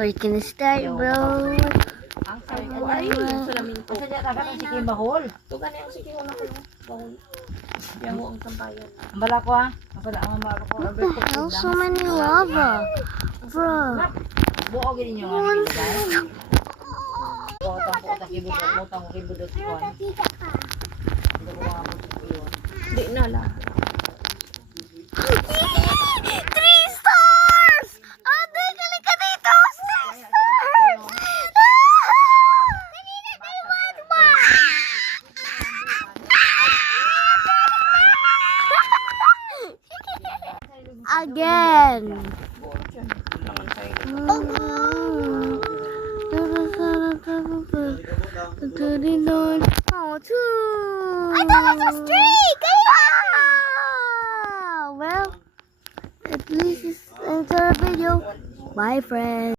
We can start, bro. Ang sabi ko ay yung salamin ko. Kasi niya taga ng sige bahol. Tugan yung sige ko na ko yung bahol. Yan mo ang sampayan. Ang bala ko ha. Masala ang maro ko. What the hell? So many lava. Bro. Buo gini nyo nga nilagay. Botang ko kibudot ko. Hindi ko mga butot yun. Hindi na lang. 3 stars! Oh, dali ka dito! 6 stars! Kanina tayo 1-1! Again! Oh, 2! I thought it was a streak! Well, at least it's the video. Bye, friends.